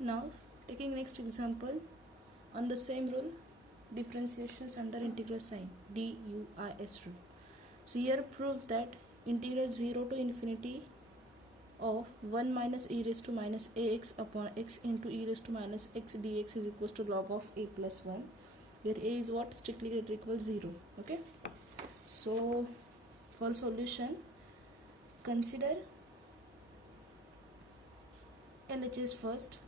Now, taking next example on the same rule, differentiations under integral sign, DUIS rule. So here prove that integral 0 to infinity of 1 minus e raised to minus ax upon x into e raised to minus x dx is equals to log of a plus 1, where a is what? Strictly greater equals 0. Okay. So for solution, consider LHS first.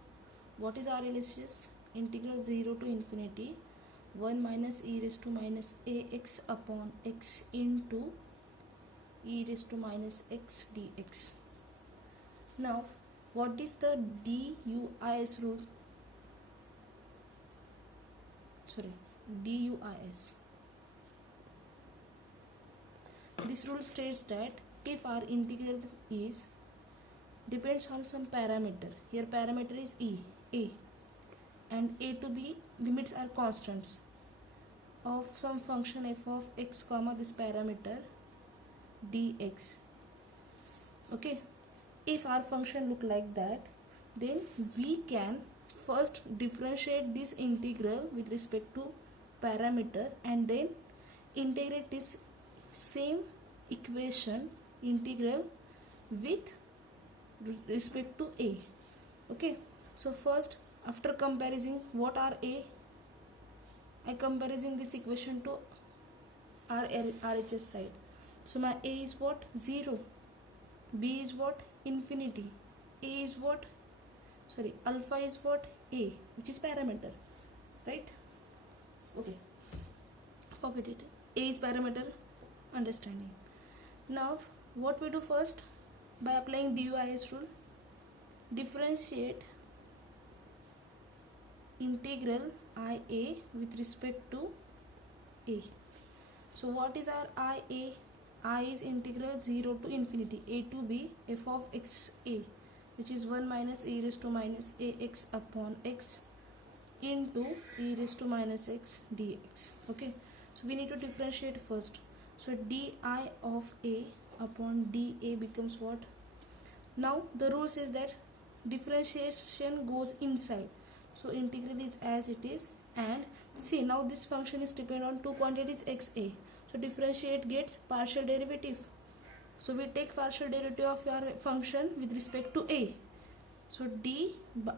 What is our LHS? Integral 0 to infinity 1 minus e raised to minus ax upon x into e raised to minus x dx. Now, what is the DUIS rule? DUIS. This rule states that if our integral is depends on some parameter, here parameter is a, and a to b limits are constants of some function f of x comma this parameter dx. Okay, if our function look like that, then we can first differentiate this integral with respect to parameter and then integrate this same equation integral with respect to a. Okay, so first after comparing what are a, I comparing this equation to our RHS side. So my a is what? 0, b is what? Infinity, a is what? Alpha is what? A, which is parameter, right? Okay, forget it, a is parameter, understanding. Now what we do first? By applying DUIS rule, differentiate integral IA with respect to a. So what is our IA? I is integral 0 to infinity a to b f of x a, which is 1 minus e raised to minus ax upon x into e raised to minus x dx. Okay, so we need to differentiate first. So di of a upon dA becomes what? Now the rule says that differentiation goes inside, so integral is as it is, and see now this function is dependent on two quantities xa, so differentiate gets partial derivative. So we take partial derivative of your function with respect to a. So d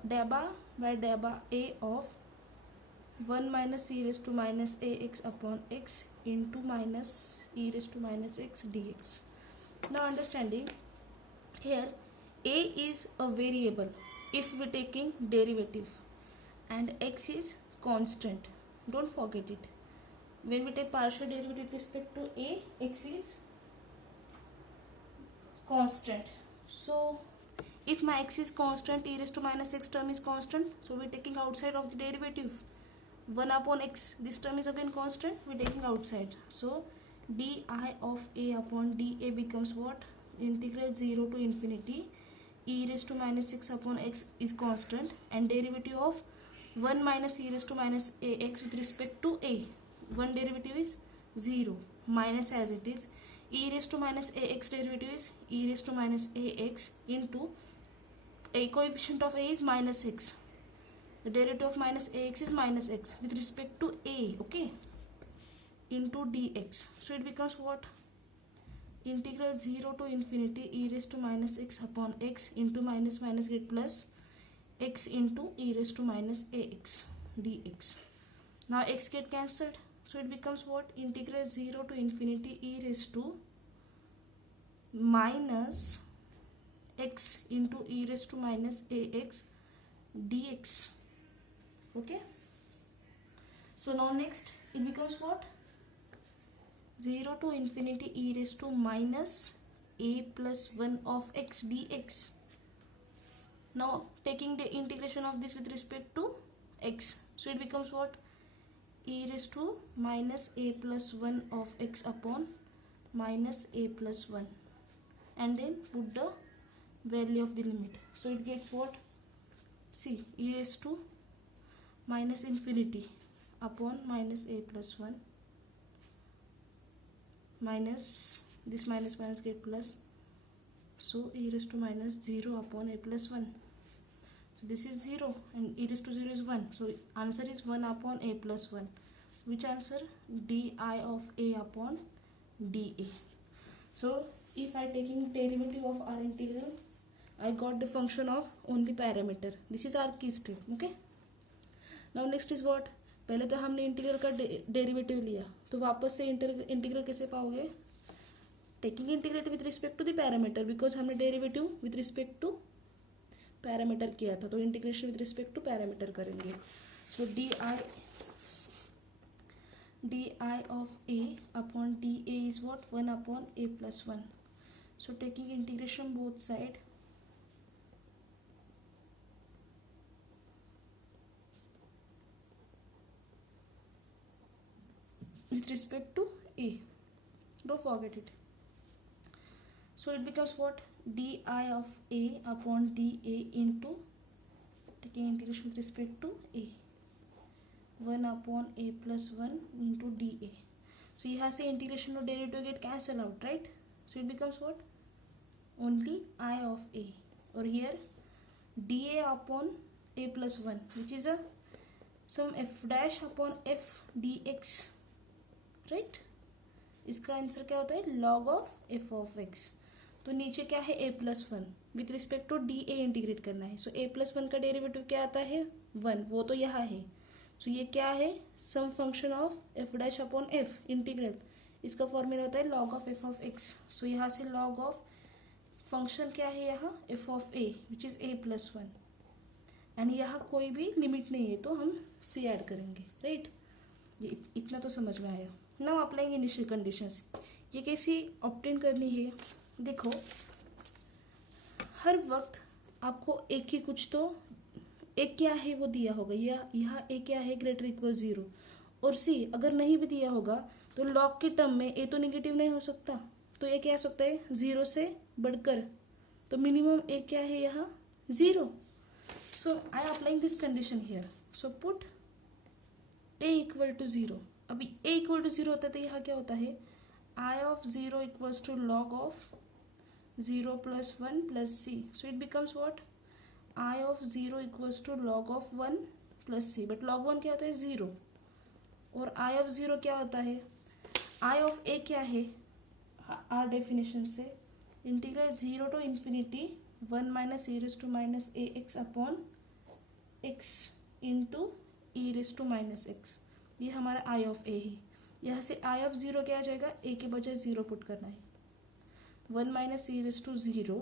daba by daba a of 1 minus e raised to minus ax upon x into minus e raised to minus x dx. Now understanding, here a is a variable if we taking derivative and x is constant. Don't forget it. When we take partial derivative with respect to a, x is constant. So if my x is constant, e raised to minus x term is constant, so we're taking outside of the derivative. 1 upon x, this term is again constant, we're taking outside. So di of a upon dA becomes what? Integral 0 to infinity e raised to minus 6 upon x is constant, and derivative of 1 minus e raised to minus ax with respect to a. One derivative is 0, minus as it is, e raised to minus ax derivative is e raised to minus ax into a coefficient of a is minus x. The derivative of minus ax is minus x with respect to a, okay, into dx. So it becomes what? Integral 0 to infinity e raised to minus x upon x into minus minus get plus x into e raised to minus ax dx. Now x get cancelled, so it becomes what? Integral 0 to infinity e raised to minus x into e raised to minus ax dx. Okay, so now next it becomes what? 0 to infinity e raised to minus a plus 1 of x dx. Now taking the integration of this with respect to x, so it becomes what? E raised to minus a plus 1 of x upon minus a plus 1, and then put the value of the limit. So it gets what? See, e raised to minus infinity upon minus a plus 1 minus this minus minus get plus, so e raised to minus 0 upon a plus 1. So this is 0 and e raised to 0 is 1. So answer is 1 upon a plus 1. Which answer? di of a upon dA. So if I taking derivative of our integral, I got the function of only parameter. This is our key step. Okay. Now next is what? पहले तो हमने integral का derivative लिया, तो वापस से integral कैसे पाओगे? Taking integrate with respect to the parameter, because हमने derivative with respect to parameter किया था, तो integration with respect to parameter करेंगे. So di of a upon dA is what? 1 upon a plus 1. So taking integration both side, with respect to a, don't forget it. So it becomes what? di of a upon dA into, taking integration with respect to a, 1 upon a plus 1 into dA. So यहाँ से integration और derivative get cancel out, right? So it becomes what? Only I of a, और here dA upon a plus 1, which is a some f dash upon f dx, right? इसका answer क्या होता है? log of f of x. तो नीचे क्या है? a plus 1 with respect to dA integrate करना है. सो a प्लस 1 का डेरिवेटिव क्या आता है? 1. वो तो यहाँ है. सो ये क्या है? Some function of F dash upon F integral. इसका फॉर्मूला होता है log of F of X. So यहाँ से log ऑफ फंक्शन क्या है यहाँ? F of A which is a plus 1. And यहाँ कोई भी लिमिट नहीं है, तो हम सी ऐड करेंगे, राइट? ये इतना तो समझ में आया. Now applying initial conditions. ये कैसी ऑब्टेन करनी है? देखो, हर वक्त आपको एक ही कुछ तो एक क्या है वो दिया होगा, या यहाँ ए क्या है? Greater equal 0. और सी अगर नहीं भी दिया होगा तो लॉग के टर्म में ए तो नेगेटिव नहीं हो सकता, तो ये क्या हो सकता है? 0 से बढ़कर. तो मिनिमम ए क्या है यहाँ? 0. So I applying this condition here. So put A equal to 0. अभी ए इक्वल टू 0 होता है तो यहाँ क्या होता है? I of 0 equals to log of 0 plus 1 plus C. So it becomes what? I of 0 equals to log of 1 plus c. But log 1 क्या होता है? 0. और I of 0 क्या होता है? I of a क्या है? आर डेफिनेशन से integral 0 to infinity 1 minus E raise to minus A x upon X into E raise to minus X. ये हमारा I of a है. यहाँ से I of 0 क्या आ जाएगा? a के बजाय 0 पुट करना है. 1 minus E raise to 0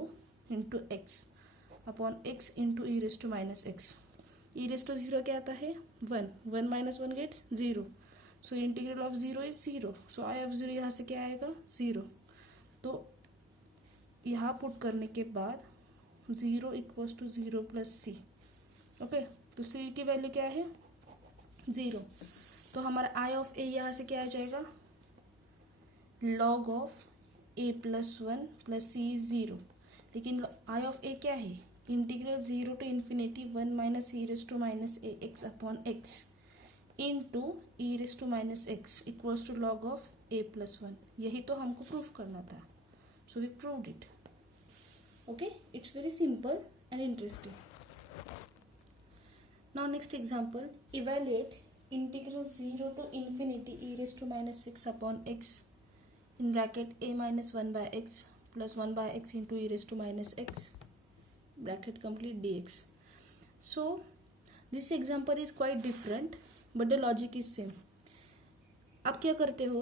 into X upon X into E raise to minus X. E raise to 0 क्या आता है? 1. 1 माइनस 1 gets 0. So integral of 0 is 0. So I of 0 यहाँ से क्या आएगा? 0. तो यहाँ पुट करने के बाद 0 equals to 0 plus C. Okay, तो सी की वैल्यू क्या है? 0. तो हमारा आई ऑफ ए यहाँ से क्या आ जाएगा? Log of A plus 1 plus C is 0. लेकिन आई ऑफ ए क्या है? Integral 0 to infinity 1 minus E raise to minus A x upon X into E raise to minus X equals to log of A plus 1. यही तो हमको proof करना था. So we proved it. Okay, it's very simple and interesting. Now next example. Evaluate integral 0 to infinity E raise to minus 6 upon X in bracket a minus 1 by x plus 1 by x into e raised to minus x bracket complete dx. So this example is quite different but the logic is same. आप क्या करते हो?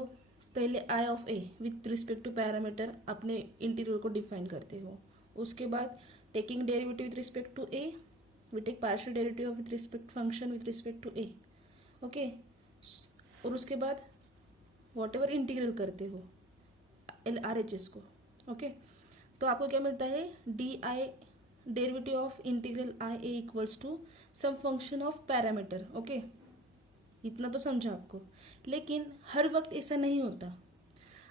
पहले I of a with respect to parameter अपने integral को define करते हो. उसके बाद taking derivative with respect to a we take partial derivative with respect function with respect to a. okay, और उसके बाद whatever इंटीग्रल करते हो LRHS को. ओके, तो आपको क्या मिलता है? D I derivative of integral I A equals to some function of parameter. Okay, इतना तो समझा आपको. लेकिन हर वक्त ऐसा नहीं होता.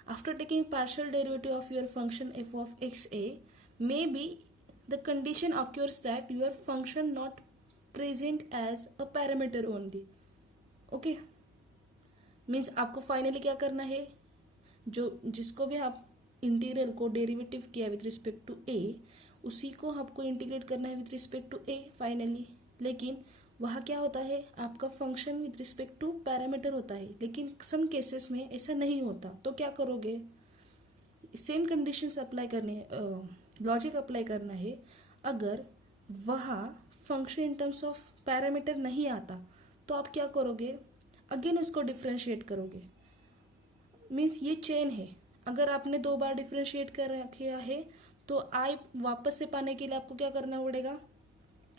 After taking partial derivative of your function F of X A may be the condition occurs that your function not present as a parameter only. Okay, means आपको फाइनली क्या करना है? जो जिसको भी आप इंटीग्रल को डेरिवेटिव किया विथ रिस्पेक्ट टू ए, उसी को आपको इंटीग्रेट करना है with respect to A finally. लेकिन वहाँ क्या होता है, आपका function with respect to parameter होता है, लेकिन सम केसेस में ऐसा नहीं होता। तो क्या करोगे, सेम कंडीशंस अप्लाई करने, लॉजिक अप्लाई करना है। अगर वहाँ function in terms of parameter नहीं आता तो आप क्या करोगे, अगेन उसको डिफ्रेंशिएट करोगे। मीन्स ये चेन है, अगर आपने 2 बार डिफ्रेंशिएट कर रखा है तो आई वापस से पाने के लिए आपको क्या करना पड़ेगा,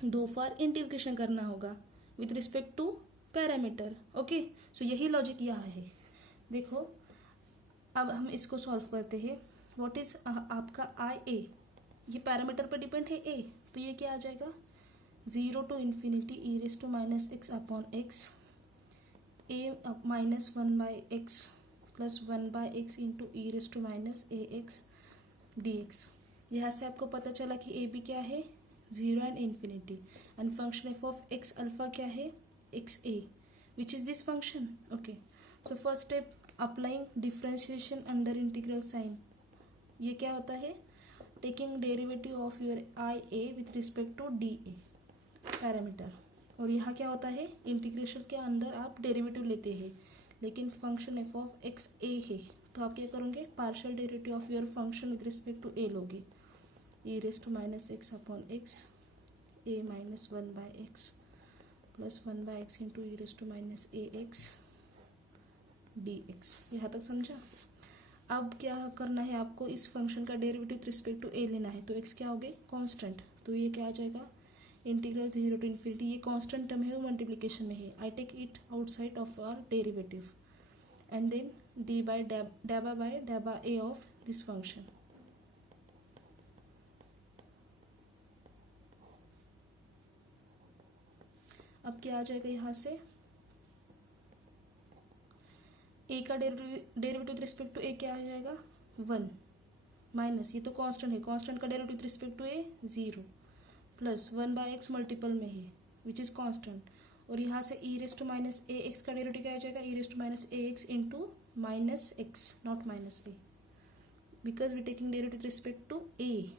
2 बार इंटीग्रेशन करना होगा with respect to parameter. Okay, so यही लॉजिक यहाँ है। देखो अब हम इसको सॉल्व करते हैं। व्हाट इज आपका आई ए, ये पैरामीटर पर डिपेंड है ए, तो ये क्या आ जाएगा 0 to infinity e raised to minus x upon x a minus 1 by x plus 1 by x into e raised to minus ax dx। यहाँ से आपको पता चला कि ए बी क्या है 0 and infinity, and function F of X alpha क्या है X A, which is this function. Okay, so first step applying differentiation under integral sign. ये क्या होता है, taking derivative of your I A with respect to D A parameter. और यहाँ क्या होता है, इंटीग्रेशन के अंदर आप डेरिवेटिव लेते हैं, लेकिन function F of X A है, तो आप क्या करोगे, partial derivative of your function with respect to A लोगे, E raise to minus x upon X A minus 1 by X plus 1 by X into E raise to minus A X D X. यहाँ तक समझा। अब क्या करना है आपको, इस फंक्शन का डेरिवेटिव विद रिस्पेक्ट टू ए लेना है, तो एक्स क्या हो गए कांस्टेंट, तो ये क्या आ जाएगा इंटीग्रल 0 to इन्फिनिटी। ये कांस्टेंट टर्म है, वो मल्टीप्लिकेशन में है, I take it outside of our derivative and then D by डैबा ए ऑफ दिस फंक्शन। अब क्या आ जाएगा, यहाँ से ए का डेरिवेटिव विद रिस्पेक्ट टू ए क्या आ जाएगा 1 माइनस, ये तो कांस्टेंट है, कांस्टेंट का derivative with respect to A 0 plus 1 by X multiple में है विच इज कांस्टेंट, और यहाँ से E raise to minus A X का डेरिवेटिव क्या आ जाएगा, E raise to minus A X into minus X not minus A, because we taking derivative with respect to A.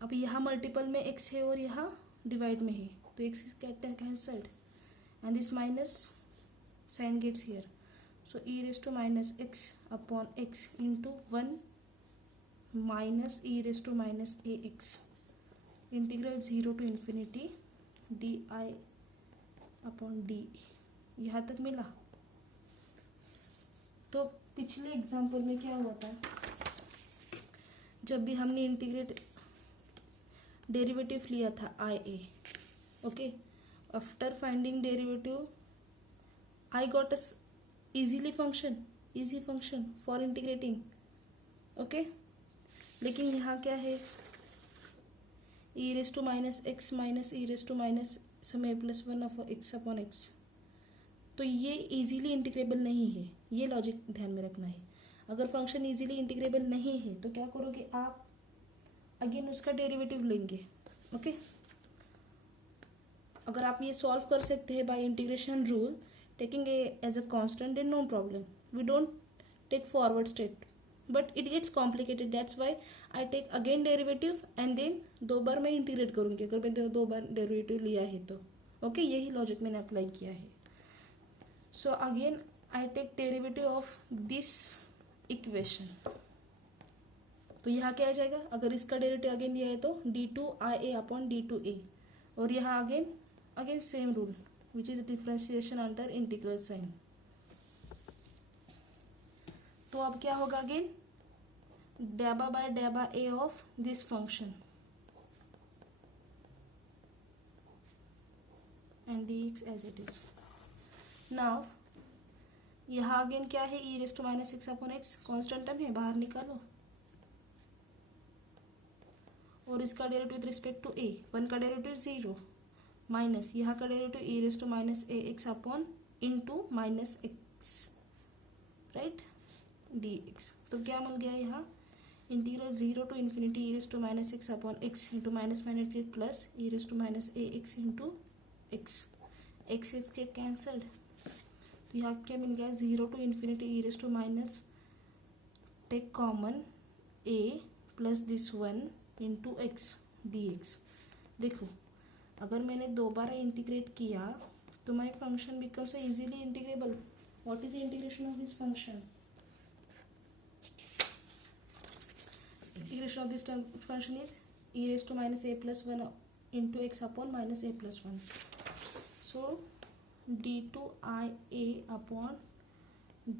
अब यहाँ मल्टीपल में एक्स है और यहाँ डिवाइड में है, तो X is cancelled and this minus sign gets here, so E raise to minus x upon X into 1 minus E raise to minus A X integral 0 to infinity D I upon D. यहाँ तक मिला। तो पिछले example में क्या हुआ था, जब भी हमने इंटीग्रेट डेरिवेटिव लिया था I A, okay, after finding derivative I got a easy function for integrating. Okay, लेकिन यहाँ क्या है, ई raise to minus X minus E raise to minus some A plus 1 of X upon X, तो ये easily integrable नहीं है, ये logic ध्यान में रखना है। अगर फंक्शन इजीली इंटीग्रेबल नहीं है तो क्या करोगे आप, अगेन उसका डेरिवेटिव लेंगे। ओके, अगर आप ये सॉल्व कर सकते हैं by integration rule taking A as a constant, then no problem, we don't take forward step, but it gets complicated, that's why I take again derivative and then 2 बार मैं integrate करूँगी, अगर मैं 2 बार डेरिवेटिव लिया है तो। ओके, यही logic मैंने अप्लाई किया है। So again I take derivative of this equation, तो यहाँ क्या आ जाएगा, अगर इसका डेरिवेटिव अगेन लिया है तो d2 I a upon d2 a, और यहाँ again same rule which is differentiation under integral sign. तो अब क्या होगा, अगेन डैबा बाय डैबा ए of this function and dx as it is. Now यहाँ अगेन क्या है, ई raise to minus x upon x constant term है, बाहर निकालो, और इसका derivative with respect to a, 1 का डेरिवेटिव 0 माइनस यहाँ का derivative e raise to minus A x upon into minus X, right, D X. तो क्या मिल गया यहाँ, integral 0 to infinity E raise to minus x upon X into minus minus plus E raise to minus A X into X, X get cancelled, तो यहाँ क्या मिल गया 0 to infinity E raise to minus, take common A plus this 1 into X D X. देखो अगर मैंने दोबारा integrate किया तो my function becomes easily integrable. What is the integration of this function? Integration of this function is e raised to minus a plus 1 into x upon minus a plus 1. So d2ia upon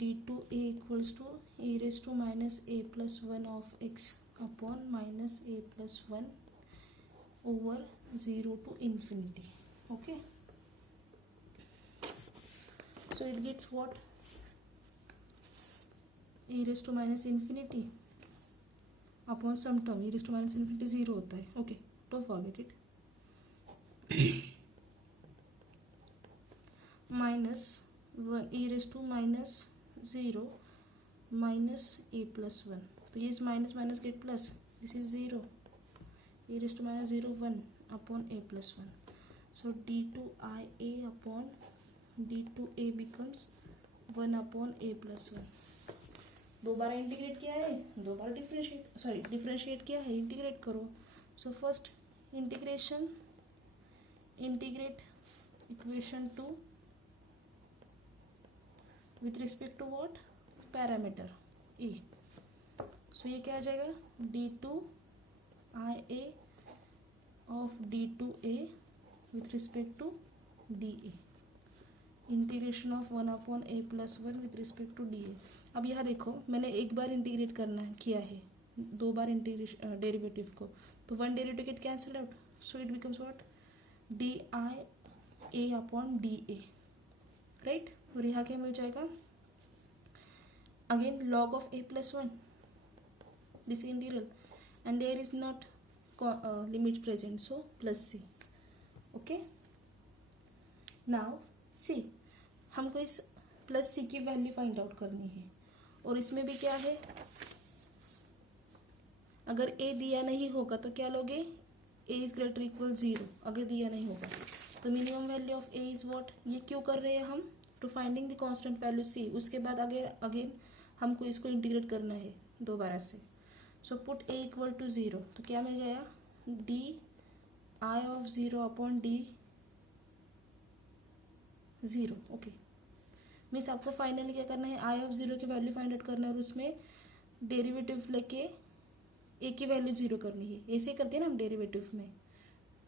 d2a equals to e raised to minus a plus 1 of x upon minus a plus 1 over 0 to infinity. Okay, so it gets what? e raised to minus infinity upon some term e raised to minus infinity 0 होता है. Okay, don't forget it. minus 1 e raised to minus 0 minus a plus 1. तो ये minus minus get plus. This is 0. e raised to minus 0 1 upon a plus 1. So d2ia upon d2a becomes 1 upon a plus 1. दो बार integrate किया है, दो बार differentiate किया है, integrate करो. So first integration, integrate equation two with respect to what? Parameter e. So ये क्या आ जाएगा? d2ia of d2a with respect to dA. Integration of 1 upon a plus 1 with respect to dA. अब यहाँ देखो मैंने एक बार इंटीग्रेट किया है, दो बार इंटीग्रेशन डेरिवेटिव को, तो one derivative get cancel out. So it becomes what? dia upon dA, right. और यहाँ क्या मिल जाएगा? Again log of a plus 1, this integral, and there is not limit present, so plus c. Okay, now see, हमको इस plus सी की value find out करनी है. और इसमें भी क्या है? अगर ए दिया नहीं होगा तो क्या लोगे? A is greater equal 0. अगर दिया नहीं होगा तो minimum value of a is what? ये क्यों कर रहे हैं हम? To finding the constant value C. उसके बाद अगेन हमको इसको इंटीग्रेट करना है दोबारा से. So put A equal to 0. तो क्या मिल गया? D I of 0 upon D 0. Okay, means आपको फाइनली क्या करना है? आई ऑफ 0 की वैल्यू फाइंड आउट करना है और उसमें डेरिवेटिव लेके ए की वैल्यू 0 करनी है. ऐसे करते हैं ना हम डेरिवेटिव में.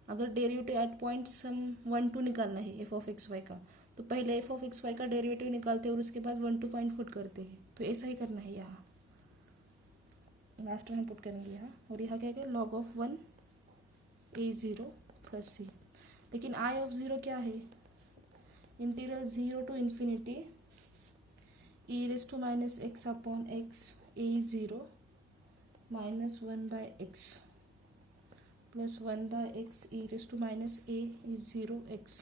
अगर डेरिवेटिव एट पॉइंट सम 1 2 निकालना है एफ ऑफ एक्स वाई का, तो पहले एफ ऑफ एक्स वाई का डेरिवेटिव निकालते हैं और उसके बाद 1 2 फाइंड पुट करते हैं. तो ऐसा ही करना है यहाँ. लास्ट में पुट करेंगे यहाँ. और यहाँ क्या है? Log of 1 A 0 plus C. लेकिन आई ऑफ 0 क्या है? Integral 0 to infinity e raised to minus x upon x a is 0 minus 1 by x plus 1 by x e raised to minus a is 0 x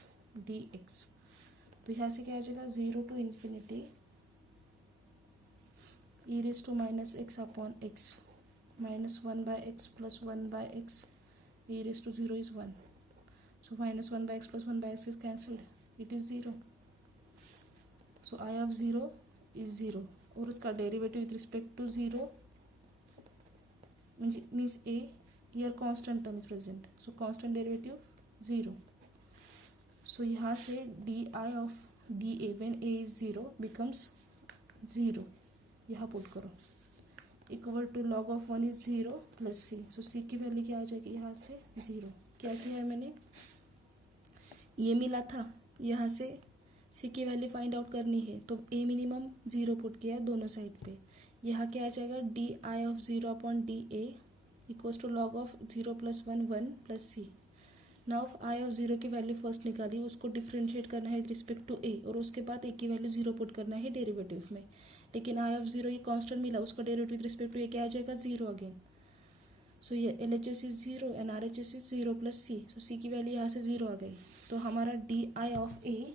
dx. तो यहाँ से क्या आ जाएगा? 0 to infinity e raised to minus x upon x minus 1 by x plus 1 by x e raised to 0 is 1. So minus 1 by x plus 1 by x is cancelled. It is 0. So I of 0 is 0. और उसका derivative with respect to 0 means a, here constant term is present. So constant derivative 0. So यहाँ से di of dA when a is 0 becomes 0. यहाँ put करो. Equal to log of 1 is 0 plus c. So c की value क्या आ जाएगी? यहाँ से 0. क्या किया है मैंने? ये मिला था, यहाँ से c की वैल्यू फाइंड आउट करनी है, तो a मिनिमम 0 पुट किया है दोनों साइड पे. यहाँ क्या आ जाएगा? D I of 0 upon D A equals to log of 0 plus 1 1 plus C. Now I of 0 की वैल्यू फर्स्ट निकाली, उसको डिफ्रेंशिएट करना है विद रिस्पेक्ट टू ए, और उसके बाद ए की वैल्यू 0 पुट करना है डेरिवेटिव में. लेकिन आई ऑफ 0 ये कांस्टेंट मिला, उसका डेरिवेटिव विद रिस्पेक्ट टू ए क्या आ जाएगा? 0 अगेन. सो ये L H S is 0 and R H S is 0 plus C. So C की वैल्यू यहाँ से 0 आ गई. तो हमारा डी आई ऑफ ए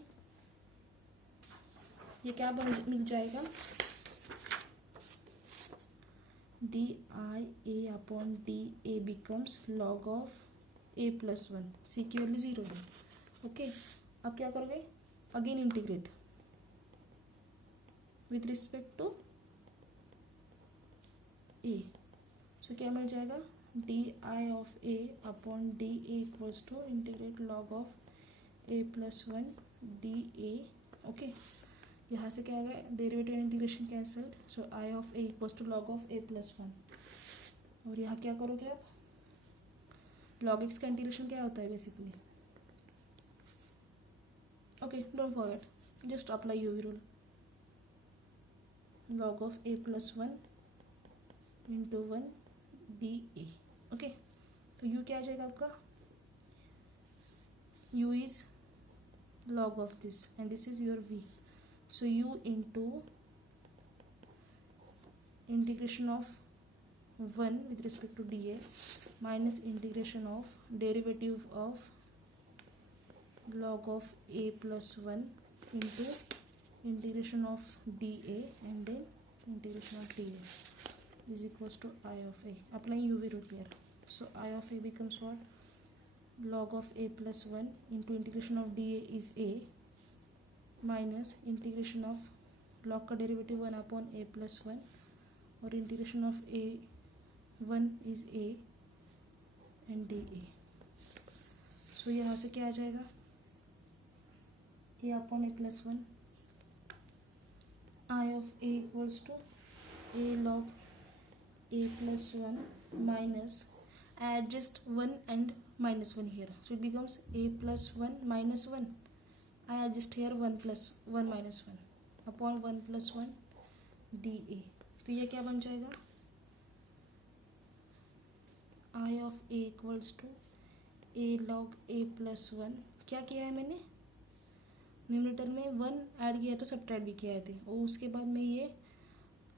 ये क्या मिल जाएगा? D I a upon D a becomes log of A plus 1. C की वैल्यू 0 है. ओके, अब क्या करोगे? Again integrate with respect to a. So क्या मिल जाएगा? D I of a upon D A equals to integrate log of A plus one D a. Okay, यहाँ से क्या आ गया, derivative integration cancelled, so I of a equals to log of A plus one. और यहाँ क्या करोगे आप, लॉग एक्स का इंटीग्रेशन क्या होता है basically. Okay, don't forget, just apply UV rule. Log of A plus one into one D a. Okay, तो यू क्या आ जाएगा आपका, you is log of this and this is your v, so u into integration of 1 with respect to dA minus integration of derivative of log of a plus 1 into integration of dA and then integration of dA is equals to I of a. Applying UV rule here, so I of a becomes what, log of a plus 1 into integration of dA is a minus integration of log का derivative 1 upon a plus 1 और integration of a 1 is a and dA. सो यहाँ से क्या आ जाएगा, a upon a plus 1 I of a equals to a log a plus 1 minus, I adjust 1 and minus 1 here, so it becomes a plus 1 minus 1. I adjust here 1 plus 1 minus 1 upon 1 plus 1 dA. तो ये क्या बन जाएगा, I of a equals to a log a plus 1. क्या किया है मैंने, numerator में 1 ऐड किया तो सब्ट्रैक्ट भी किया थे, और उसके बाद मैं ये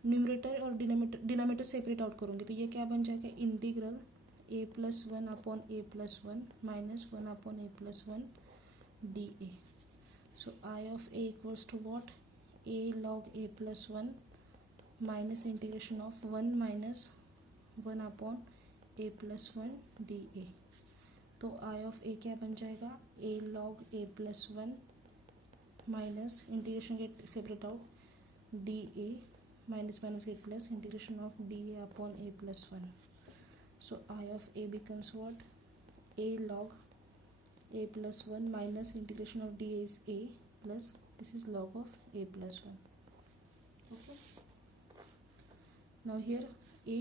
न्यूमरेटर और डिनोमिनेटर सेपरेट आउट करूँगी, तो ये क्या बन जाएगा, integral a plus 1 upon a plus 1 minus 1 upon a plus 1 dA. So I of a equals to what, a log a plus 1 minus integration of 1 minus 1 upon a plus 1 dA. तो I of a क्या बन जाएगा, a log a plus 1 minus integration gate separate out dA minus minus gate plus integration of dA upon a plus 1. So I of a becomes what, a log a plus 1 minus integration of dA is a plus this is log of a plus 1. Okay, now here a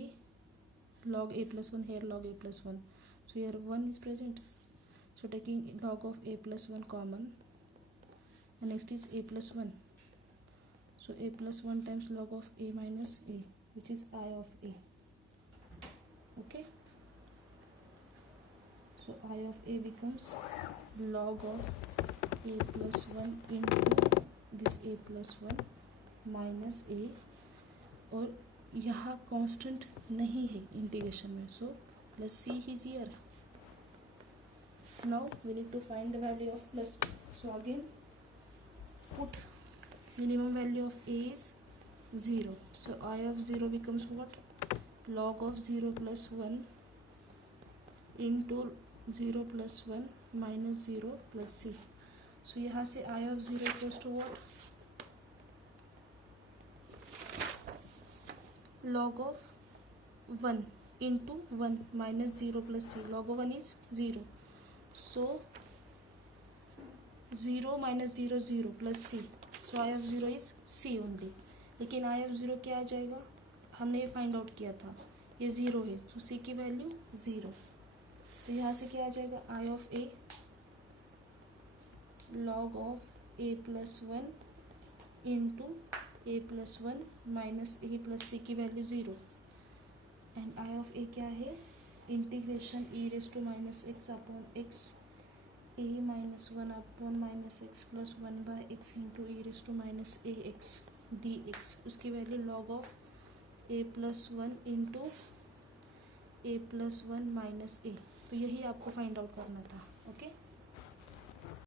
log a plus 1, here log a plus 1, so here 1 is present, so taking log of a plus 1 common, and next is a plus 1, so a plus 1 times log of a minus a, which is I of a. Okay, so I of a becomes log of a plus 1 into this a plus 1 minus a, और यहाँ constant नहीं है integration में, सो plus c is here. Now we need to find the value of plus, so again put minimum value of a is 0, so I of 0 becomes what, log of 0 plus 1 into 0 plus 1 minus 0 plus c. So यहाँ से I of 0 equals to what, log of 1 into 1 minus 0 plus c. Log of 1 is 0, so 0 minus 0 0 plus c, so I of 0 is c only. लेकिन I of 0 क्या आ जाएगा, हमने ये find out किया था, ये 0 है, तो c की वैल्यू 0, तो यहाँ से क्या आ जाएगा, I of a log of a plus 1 into a plus 1 minus a plus c की value 0, and I of a क्या है, integration e raise to minus x upon X a minus 1 upon minus X plus 1 by X into e raise to minus A X dx, उसकी value log of a plus 1 into a plus 1 minus a, तो यही आपको find out करना था. Okay